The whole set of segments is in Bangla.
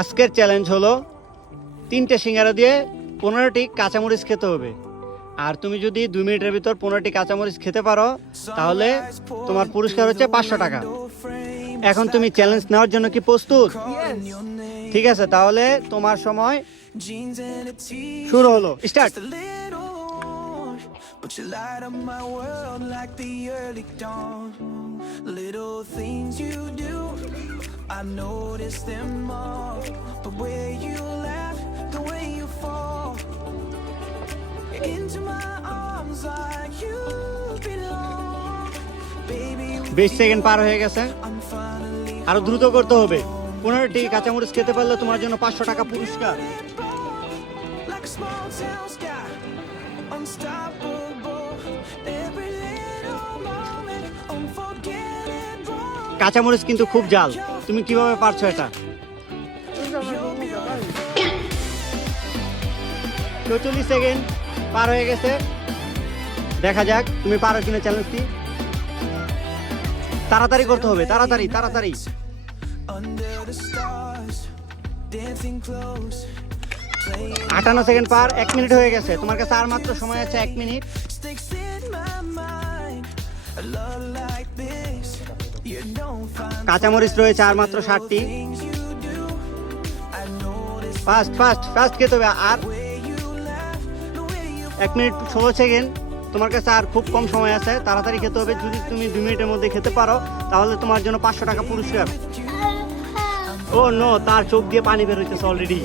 আজকের চ্যালেঞ্জ হলো 3টে সিঙ্গারা দিয়ে 15টি কাঁচামরিচ খেতে হবে। আর তুমি যদি 2 মিনিটের ভিতর 15টি কাঁচামরিচ খেতে পারো তাহলে তোমার পুরস্কার হচ্ছে 500 টাকা। এখন তুমি চ্যালেঞ্জ নেওয়ার জন্য কি প্রস্তুত? ঠিক আছে, তাহলে তোমার সময় শুরু হলো, start. But you light up my world like the early dawn. Little things you do, I notice them all. The way you laugh, the way you fall into my arms like you belong. Baby, 20 second পার হয়ে গেছে, I'm finally আরো দ্রুত করতে হবে। 15টি কাঁচামরিচ খেতে পারলে তোমার জন্য 500 টাকা পুরস্কার। like a small town sky, unstoppable. Every little moment, unforgettable. কাঁচামরিচ কিন্তু খুব জাল, তুমি কিভাবে পারছো এটা? 44 সেকেন্ড পার হয়ে গেছে, দেখা যাক তুমি পারো কিনা চ্যালেঞ্জটি। তাড়াতাড়ি করতে হবে, তাড়াতাড়ি তাড়াতাড়ি। Under the stars, dancing close, playing 58 second per, 1 minute হয়ে গেছে, তোমার কাছে আর মাত্র সময় আছে 1 minute. sticks in my mind. A love like this, you don't find কাঁচামরিচ রয়েছে আর মাত্র 60টি। things you do. I notice fast fast fast খেতে হবে। আর the way you laugh, the way you 1 minute 16 second, তোমার কাছে আর খুব কম সময় আছে, তাড়াতাড়ি খেতে হবে। যদি তুমি 2 মিনিটের মধ্যে খেতে পারো তাহলে তোমার জন্য 500 টাকা পুরস্কার। ও নো, তার চোখ দিয়ে পানি বের হইতেছে অলরেডি।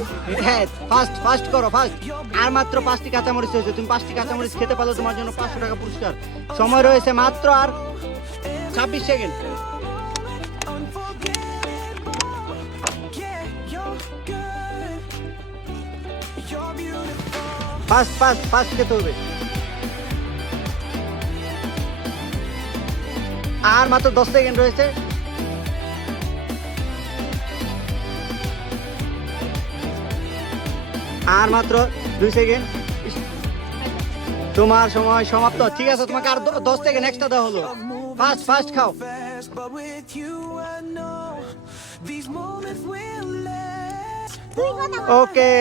হ্যাঁ, ফাস্ট ফাস্ট করো, ফাস্ট। আর মাত্র 5টি কাঁচামরিচ হয়েছে, তুমি 5টি কাঁচামরিচ খেতে পারলে তোমার জন্য 500 টাকা পুরস্কার। সময় রয়েছে মাত্র আর 26 second. yeah, you're good. You're beautiful. Fast fast fast খেতে হবে। আর মাত্র 10 সেকেন্ড রয়েছে। আর মাত্র 2 সেকেন্ড, তোমার সময় সমাপ্ত। ঠিক আছে, তোমাকে আর 10 সেকেন্ড এক্সট্রা দেওয়া হলো। ফাস্ট ফাস্ট খাও। Fast, but with you I know these moments will last. Okay,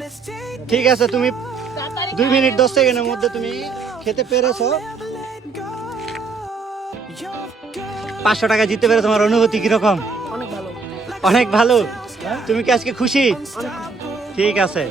Let's take ঠিক আছে, তুমি 2 মিনিট 10 সেকেন্ডের মধ্যে তুমি খেতে পেরেছো। never let go. You're good. 500 টাকা জিততে পেরে তোমার অনুভূতি কিরকম? অনেক ভালো। অনেক ভালো। তুমি কি আজকে খুশি? ঠিক আছে।